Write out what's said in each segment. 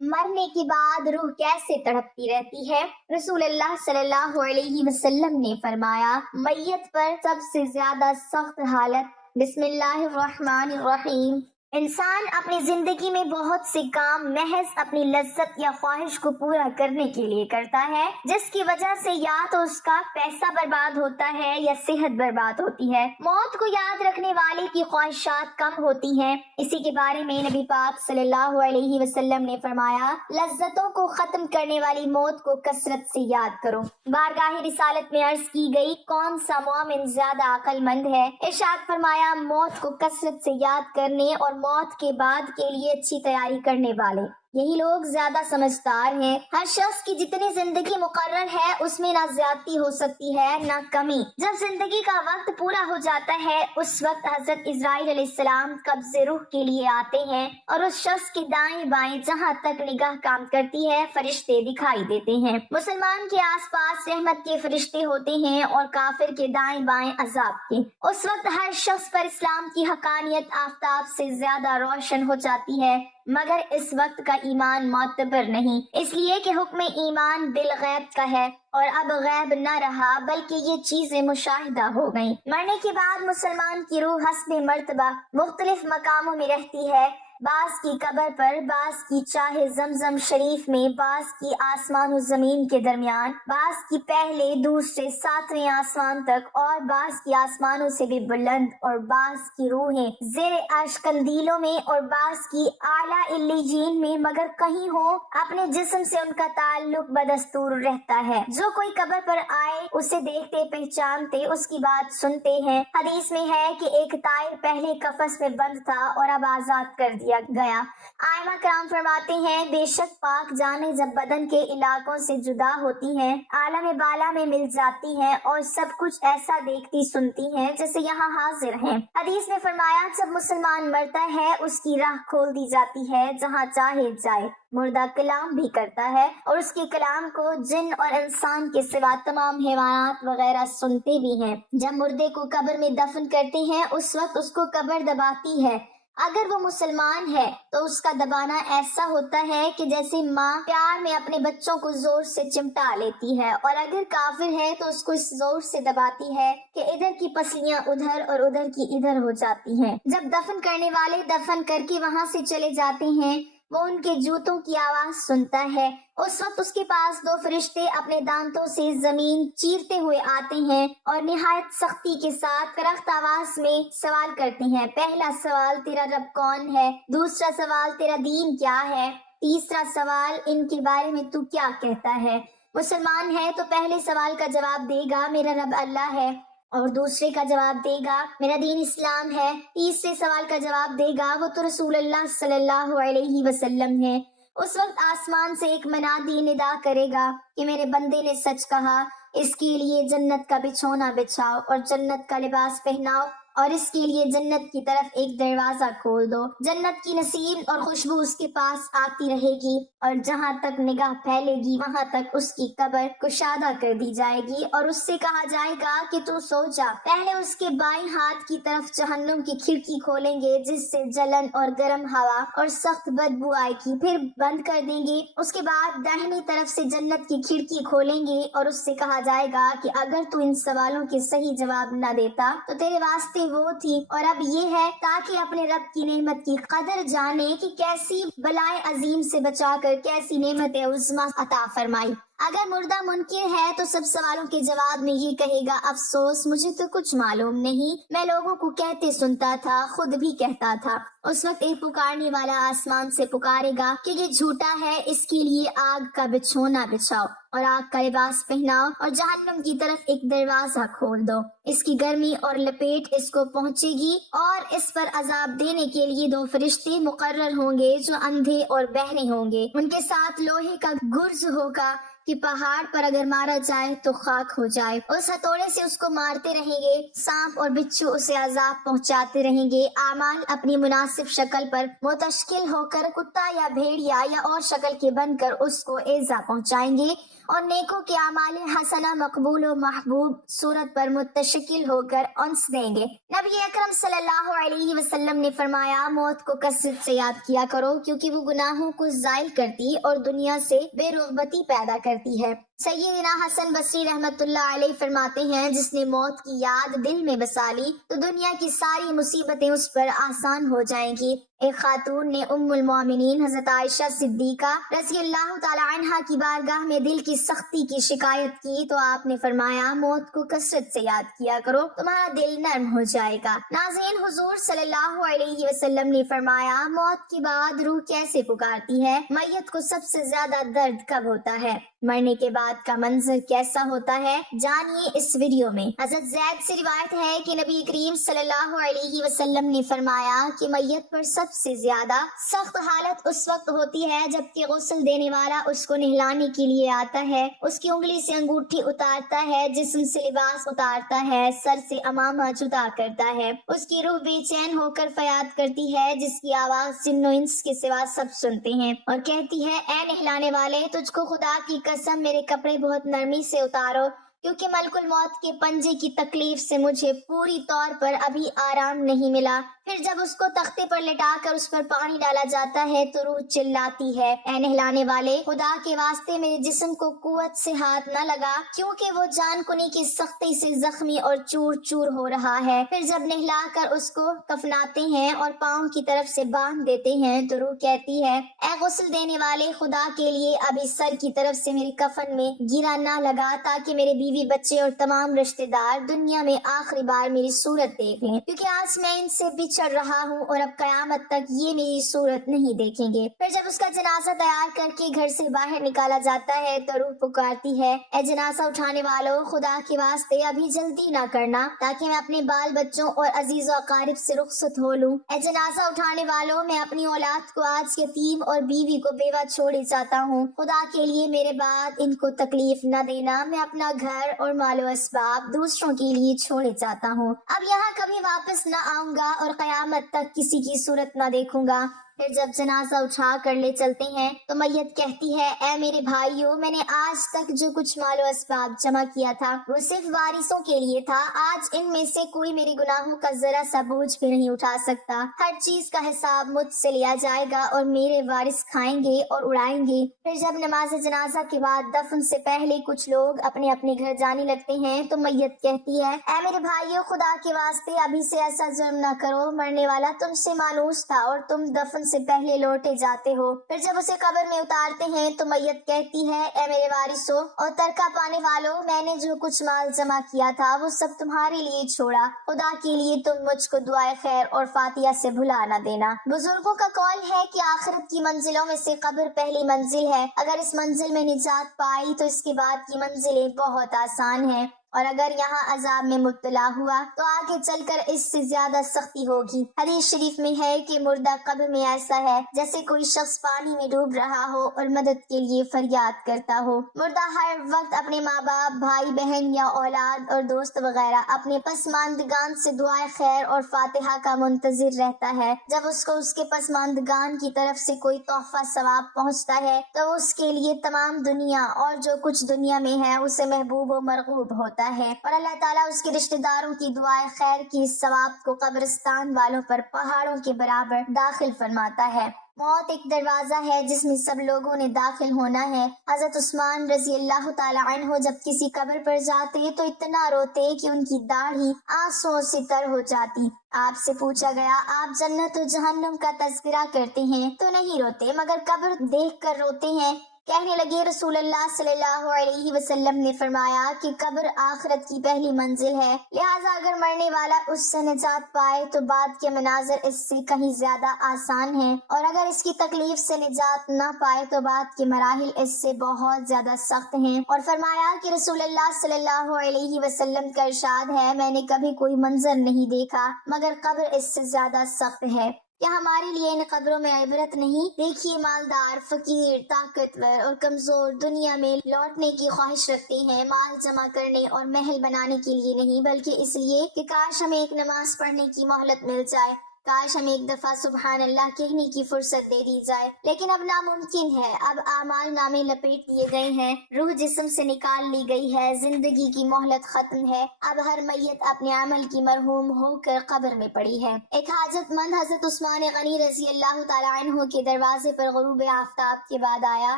مرنے کے بعد روح کیسے تڑپتی رہتی ہے؟ رسول اللہ صلی اللہ علیہ وسلم نے فرمایا، میت پر سب سے زیادہ سخت حالت بسم اللہ الرحمن الرحیم۔ انسان اپنی زندگی میں بہت سے کام محض اپنی لذت یا خواہش کو پورا کرنے کے لیے کرتا ہے، جس کی وجہ سے یا تو اس کا پیسہ برباد ہوتا ہے یا صحت برباد ہوتی ہے۔ موت کو یاد رکھنے والے کی خواہشات کم ہوتی ہیں۔ اسی کے بارے میں نبی پاک صلی اللہ علیہ وسلم نے فرمایا، لذتوں کو ختم کرنے والی موت کو کثرت سے یاد کرو۔ بارگاہ رسالت میں عرض کی گئی، کون سا مومن زیادہ عقل مند ہے؟ ارشاد فرمایا، موت کو کثرت سے یاد کرنے اور موت کے بعد کے لیے اچھی تیاری کرنے والے، یہی لوگ زیادہ سمجھدار ہیں۔ ہر شخص کی جتنی زندگی مقرر ہے اس میں نہ زیادتی ہو سکتی ہے نہ کمی۔ جب زندگی کا وقت پورا ہو جاتا ہے اس وقت حضرت اسرائیل علیہ السلام قبض روح کے لیے آتے ہیں اور اس شخص کے دائیں بائیں جہاں تک نگاہ کام کرتی ہے فرشتے دکھائی دیتے ہیں۔ مسلمان کے آس پاس رحمت کے فرشتے ہوتے ہیں اور کافر کے دائیں بائیں عذاب کے۔ اس وقت ہر شخص پر اسلام کی حقانیت آفتاب سے زیادہ روشن ہو جاتی ہے، مگر اس وقت کا ایمان معتبر نہیں، اس لیے کہ حکم ایمان بالغیب کا ہے اور اب غیب نہ رہا بلکہ یہ چیزیں مشاہدہ ہو گئیں۔ مرنے کے بعد مسلمان کی روح حسب مرتبہ مختلف مقاموں میں رہتی ہے، بعض کی قبر پر، بعض کی چاہ زمزم شریف میں، بعض کی آسمان و زمین کے درمیان، بعض کی پہلے دوسرے ساتویں آسمان تک اور بعض کی آسمانوں سے بھی بلند، اور بعض کی روحیں زیر عرش قندیلوں میں اور بعض کی اعلیٰ علیین میں، مگر کہیں ہو اپنے جسم سے ان کا تعلق بدستور رہتا ہے۔ جو کوئی قبر پر آئے اسے دیکھتے پہچانتے اس کی بات سنتے ہیں۔ حدیث میں ہے کہ ایک طائر پہلے قفس میں بند تھا اور اب آزاد کر دیا گیا۔ ائمہ کرام فرماتے ہیں، بے شک پاک جانیں جب بدن کے علاقوں سے جدا ہوتی ہیں، عالم بالا میں مل جاتی ہیں اور سب کچھ ایسا دیکھتی سنتی ہیں جیسے یہاں حاضر ہیں۔ حدیث میں فرمایا، جب مسلمان مرتا ہے اس کی راہ کھول دی جاتی ہے جہاں چاہے جائے۔ مردہ کلام بھی کرتا ہے اور اس کے کلام کو جن اور انسان کے سوا تمام حیوانات وغیرہ سنتے بھی ہیں۔ جب مردے کو قبر میں دفن کرتے ہیں اس وقت اس کو قبر دباتی ہے۔ اگر وہ مسلمان ہے تو اس کا دبانا ایسا ہوتا ہے کہ جیسے ماں پیار میں اپنے بچوں کو زور سے چمٹا لیتی ہے، اور اگر کافر ہے تو اس کو اس زور سے دباتی ہے کہ ادھر کی پسلیاں ادھر اور ادھر کی ادھر ہو جاتی ہیں۔ جب دفن کرنے والے دفن کر کے وہاں سے چلے جاتے ہیں وہ ان کے جوتوں کی آواز سنتا ہے۔ اس وقت اس کے پاس دو فرشتے اپنے دانتوں سے زمین چیرتے ہوئے آتے ہیں اور نہایت سختی کے ساتھ سخت آواز میں سوال کرتے ہیں۔ پہلا سوال، تیرا رب کون ہے؟ دوسرا سوال، تیرا دین کیا ہے؟ تیسرا سوال، ان کے بارے میں تو کیا کہتا ہے؟ مسلمان ہے تو پہلے سوال کا جواب دے گا، میرا رب اللہ ہے، اور دوسرے کا جواب دے گا، میرا دین اسلام ہے۔ تیسرے سوال کا جواب دے گا، وہ تو رسول اللہ صلی اللہ علیہ وسلم ہے۔ اس وقت آسمان سے ایک منادی ندا کرے گا کہ میرے بندے نے سچ کہا، اس کے لیے جنت کا بچھونا بچھاؤ اور جنت کا لباس پہناؤ اور اس کے لیے جنت کی طرف ایک دروازہ کھول دو۔ جنت کی نسیم اور خوشبو اس کے پاس آتی رہے گی اور جہاں تک نگاہ پھیلے گی وہاں تک اس کی قبر کشادہ کر دی جائے گی اور اس سے کہا جائے گا کہ تو سو جا۔ پہلے اس کے بائیں ہاتھ کی طرف جہنم کی کھڑکی کھولیں گے جس سے جلن اور گرم ہوا اور سخت بدبو آئے گی، پھر بند کر دیں گے۔ اس کے بعد داہنی طرف سے جنت کی کھڑکی کھولیں گے اور اس سے کہا جائے گا کہ اگر تو ان سوالوں کے صحیح جواب نہ دیتا تو تیرے واسطے وہ تھی، اور اب یہ ہے تاکہ اپنے رب کی نعمت کی قدر جانے کہ کیسی بلائے عظیم سے بچا کر کیسی نعمت عظمیٰ عطا فرمائی۔ اگر مردہ منکر ہے تو سب سوالوں کے جواب میں یہ کہے گا، افسوس مجھے تو کچھ معلوم نہیں، میں لوگوں کو کہتے سنتا تھا، خود بھی کہتا تھا۔ اس وقت ایک پکارنے والا آسمان سے پکارے گا کہ یہ جھوٹا ہے، اس کے لیے آگ کا بچھونا بچھاؤ اور آگ کا لباس پہناؤ اور جہنم کی طرف ایک دروازہ کھول دو۔ اس کی گرمی اور لپیٹ اس کو پہنچے گی اور اس پر عذاب دینے کے لیے دو فرشتے مقرر ہوں گے جو اندھے اور بہرے ہوں گے۔ ان کے ساتھ لوہے کا گرز ہوگا کہ پہاڑ پر اگر مارا جائے تو خاک ہو جائے۔ اس ہتھوڑے سے اس کو مارتے رہیں گے، سانپ اور بچھو اسے عذاب پہنچاتے رہیں گے۔ اعمال اپنی مناسب شکل پر متشکل ہو کر کتا یا بھیڑیا یا اور شکل کے بن کر اس کو ایذا پہنچائیں گے، اور نیکوں کے اعمال حسنہ مقبول و محبوب صورت پر متشکل ہو کر انس دیں گے۔ نبی اکرم صلی اللہ علیہ وسلم نے فرمایا، موت کو کثرت سے یاد کیا کرو کیونکہ وہ گناہوں کو زائل کرتی اور دنیا سے بے رغبتی پیدا کرتی ہے۔ سیدنا حسن بصری رحمت اللہ علیہ فرماتے ہیں، جس نے موت کی یاد دل میں بسا لی تو دنیا کی ساری مصیبتیں اس پر آسان ہو جائیں گی۔ ایک خاتون نے ام المومنین حضرت عائشہ صدیقہ رضی اللہ تعالی عنہا کی بارگاہ میں دل کی سختی کی شکایت کی تو آپ نے فرمایا، موت کو کثرت سے یاد کیا کرو، تمہارا دل نرم ہو جائے گا۔ ناظرین، حضور صلی اللہ علیہ وسلم نے فرمایا، موت کے بعد روح کیسے پکارتی ہے؟ میت کو سب سے زیادہ درد کب ہوتا ہے؟ مرنے کے بعد کا منظر کیسا ہوتا ہے؟ جانیے اس ویڈیو میں۔ حضرت زید سے روایت ہے کہ نبی کریم صلی اللہ علیہ وسلم نے فرمایا کہ میت پر سب سے زیادہ سخت حالت اس وقت ہوتی ہے جبکہ غسل دینے والا اس کو نہلانے کے لیے آتا ہے، اس کی انگلی سے انگوٹھی اتارتا ہے، جسم سے لباس اتارتا ہے، سر سے امامہ جدا کرتا ہے، اس کی روح بے چین ہو کر فریاد کرتی ہے جس کی آواز جن و انس کے سوا سب سنتے ہیں، اور کہتی ہے، اے نہلانے والے، تجھ کو خدا کی قسم میرے کپڑے بہت نرمی سے اتارو، کیونکہ ملک الموت کے پنجے کی تکلیف سے مجھے پوری طور پر ابھی آرام نہیں ملا۔ پھر جب اس کو تختے پر لٹا کر اس پر پانی ڈالا جاتا ہے تو روح چلاتی ہے، اے نہلانے والے، خدا کے واسطے میرے جسم کو قوت سے ہاتھ نہ لگا، کیونکہ وہ جان کنی کی سختی سے زخمی اور چور چور ہو رہا ہے۔ پھر جب نہلا کر اس کو کفناتے ہیں اور پاؤں کی طرف سے باندھ دیتے ہیں تو روح کہتی ہے، اے غسل دینے والے، خدا کے لیے ابھی سر کی طرف سے میرے کفن میں گرا نہ لگا تاکہ میرے بیوی بچے اور تمام رشتہ دار دنیا میں آخری بار میری صورت دیکھ لیں، کیونکہ آج میں ان سے بچھڑ رہا ہوں اور اب قیامت تک یہ میری صورت نہیں دیکھیں گے۔ پھر جب اس کا جنازہ تیار کر کے گھر سے باہر نکالا جاتا ہے تو روح پکارتی ہے، اے جنازہ اٹھانے والوں، خدا کے واسطے ابھی جلدی نہ کرنا تاکہ میں اپنے بال بچوں اور عزیز و اقارب سے رخصت ہو لوں۔ اے جنازہ اٹھانے والوں، میں اپنی اولاد کو آج یتیم اور بیوی کو بیوہ چھوڑے جاتا ہوں، خدا کے لیے میرے بعد ان کو تکلیف نہ دینا، میں اپنا گھر اور مال و اسباب دوسروں کے لیے چھوڑے جاتا ہوں، اب یہاں کبھی واپس نہ آؤں گا اور قیامت تک کسی کی صورت نہ دیکھوں گا۔ پھر جب جنازہ اٹھا کر لے چلتے ہیں تو میت کہتی ہے، اے میرے بھائیوں، میں نے آج تک جو کچھ مال و اسباب جمع کیا تھا وہ صرف وارثوں کے لیے تھا، آج ان میں سے کوئی میرے گناہوں کا ذرا سا بوجھ بھی نہیں اٹھا سکتا، ہر چیز کا حساب مجھ سے لیا جائے گا اور میرے وارث کھائیں گے اور اڑائیں گے۔ پھر جب نماز جنازہ کے بعد دفن سے پہلے کچھ لوگ اپنے اپنے گھر جانے لگتے ہیں تو میت کہتی ہے، اے میرے بھائیوں، خدا کے واسطے ابھی سے ایسا جرم نہ کرو، مرنے والا تم سے مانوس تھا اور تم دفن سے پہلے لوٹے جاتے ہو۔ پھر جب اسے قبر میں اتارتے ہیں تو میت کہتی ہے، اے میرے وارثوں اور ترکہ پانے والوں، میں نے جو کچھ مال جمع کیا تھا وہ سب تمہارے لیے چھوڑا، خدا کے لیے تم مجھ کو دعائے خیر اور فاتحہ سے بھلا نہ دینا۔ بزرگوں کا قول ہے کہ آخرت کی منزلوں میں سے قبر پہلی منزل ہے، اگر اس منزل میں نجات پائی تو اس کے بعد کی منزلیں بہت آسان ہیں، اور اگر یہاں عذاب میں مبتلا ہوا تو آگے چل کر اس سے زیادہ سختی ہوگی۔ حدیث شریف میں ہے کہ مردہ قبر میں ایسا ہے جیسے کوئی شخص پانی میں ڈوب رہا ہو اور مدد کے لیے فریاد کرتا ہو۔ مردہ ہر وقت اپنے ماں باپ، بھائی بہن یا اولاد اور دوست وغیرہ اپنے پسماندگان سے دعائے خیر اور فاتحہ کا منتظر رہتا ہے۔ جب اس کو اس کے پسماندگان کی طرف سے کوئی تحفہ ثواب پہنچتا ہے تو اس کے لیے تمام دنیا اور جو کچھ دنیا میں ہے اسے محبوب و مرغوب ہوتا ہے، اور اللہ تعالیٰ اس کے رشتہ داروں کی دعائے خیر کی اس ثواب کو قبرستان والوں پر پہاڑوں کے برابر داخل فرماتا ہے۔ موت ایک دروازہ ہے جس میں سب لوگوں نے داخل ہونا ہے۔ حضرت عثمان رضی اللہ تعالی عنہ جب کسی قبر پر جاتے تو اتنا روتے کہ ان کی داڑھی آنسوؤں سے تر ہو جاتی۔ آپ سے پوچھا گیا، آپ جنت و جہنم کا تذکرہ کرتے ہیں تو نہیں روتے مگر قبر دیکھ کر روتے ہیں؟ کہنے لگے، رسول اللہ صلی اللہ علیہ وسلم نے فرمایا کہ قبر آخرت کی پہلی منزل ہے، لہٰذا اگر مرنے والا اس سے نجات پائے تو بعد کے مناظر اس سے کہیں زیادہ آسان ہیں، اور اگر اس کی تکلیف سے نجات نہ پائے تو بعد کے مراحل اس سے بہت زیادہ سخت ہیں۔ اور فرمایا کہ رسول اللہ صلی اللہ علیہ وسلم کا ارشاد ہے، میں نے کبھی کوئی منظر نہیں دیکھا مگر قبر اس سے زیادہ سخت ہے۔ کیا ہمارے لیے ان قبروں میں عبرت نہیں؟ دیکھیے مالدار، فقیر، طاقتور اور کمزور دنیا میں لوٹنے کی خواہش رکھتے ہیں، مال جمع کرنے اور محل بنانے کے لیے نہیں، بلکہ اس لیے کہ کاش ہمیں ایک نماز پڑھنے کی مہلت مل جائے، کاش ہمیں ایک دفعہ سبحان اللہ کہنے کی فرصت دے دی جائے، لیکن اب ناممکن ہے۔ اب اعمال نامے لپیٹ دیے گئے ہیں، روح جسم سے نکال لی گئی ہے، زندگی کی مہلت ختم ہے، اب ہر میت اپنے عمل کی مرحوم ہو کر قبر میں پڑی ہے۔ ایک حاجت مند حضرت عثمان غنی رضی اللہ تعالیٰ عنہ کے دروازے پر غروب آفتاب کے بعد آیا۔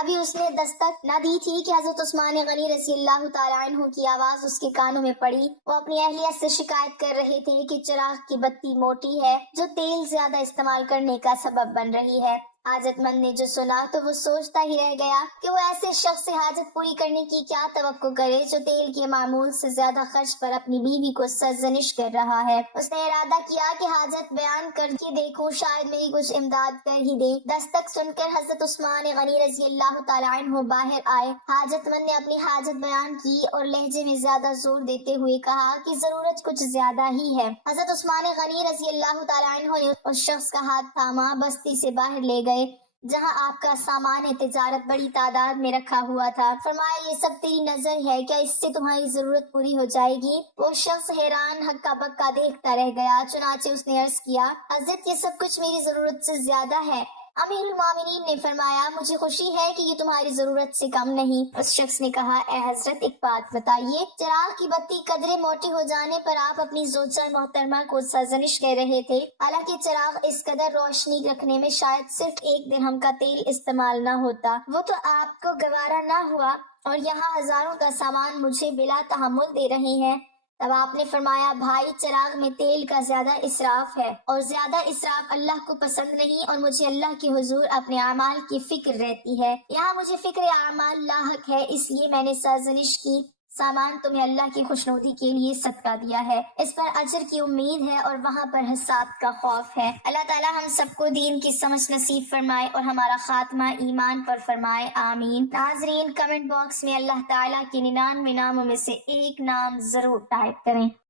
ابھی اس نے دستک نہ دی تھی کہ حضرت عثمان غنی رضی اللہ تعالیٰ عنہ کی آواز اس کے کانوں میں پڑی۔ وہ اپنی اہلیہ سے شکایت کر رہے تھے کہ چراغ کی بتی موٹی ہے جو تیل زیادہ استعمال کرنے کا سبب بن رہی ہے۔ حاجت مند نے جو سنا تو وہ سوچتا ہی رہ گیا کہ وہ ایسے شخص سے حاجت پوری کرنے کی کیا توقع کرے جو تیل کے معمول سے زیادہ خرچ پر اپنی بیوی کو سرزنش کر رہا ہے۔ اس نے ارادہ کیا کہ حاجت بیان کر کے دیکھوں، شاید میری کچھ امداد کر ہی دے۔ دستک سن کر حضرت عثمان غنی رضی اللہ تعالیٰ عنہ باہر آئے۔ حاجت مند نے اپنی حاجت بیان کی اور لہجے میں زیادہ زور دیتے ہوئے کہا کہ ضرورت کچھ زیادہ ہی ہے۔ حضرت عثمان غنی رضی اللہ تعالیٰ عنہ نے اس شخص کا ہاتھ تھاما، بستی سے باہر لے گئے جہاں آپ کا سامان تجارت بڑی تعداد میں رکھا ہوا تھا۔ فرمایا یہ سب تیری نظر ہے، کیا اس سے تمہاری ضرورت پوری ہو جائے گی؟ وہ شخص حیران ہکا بکا دیکھتا رہ گیا، چنانچہ اس نے عرض کیا حضرت یہ سب کچھ میری ضرورت سے زیادہ ہے۔ امیر المومنین نے فرمایا مجھے خوشی ہے کہ یہ تمہاری ضرورت سے کم نہیں۔ اس شخص نے کہا اے حضرت ایک بات بتائیے، چراغ کی بتی قدرے موٹی ہو جانے پر آپ اپنی زوجہ محترمہ کو سرزنش کہہ رہے تھے، حالانکہ چراغ اس قدر روشنی رکھنے میں شاید صرف 1 درہم کا تیل استعمال نہ ہوتا، وہ تو آپ کو گوارا نہ ہوا اور یہاں ہزاروں کا سامان مجھے بلا تحمل دے رہے ہیں۔ تب آپ نے فرمایا بھائی چراغ میں تیل کا زیادہ اسراف ہے اور زیادہ اسراف اللہ کو پسند نہیں، اور مجھے اللہ کے حضور اپنے اعمال کی فکر رہتی ہے۔ یہاں مجھے فکر اعمال لاحق ہے، اس لیے میں نے سرزنش کی، سامان تمہیں اللہ کی خوشنودی کے لیے صدقہ دیا ہے، اس پر اجر کی امید ہے اور وہاں پر حساب کا خوف ہے۔ اللہ تعالی ہم سب کو دین کی سمجھ نصیب فرمائے اور ہمارا خاتمہ ایمان پر فرمائے، آمین۔ ناظرین کمنٹ باکس میں اللہ تعالیٰ کے 99 ناموں میں سے ایک نام ضرور ٹائپ کریں۔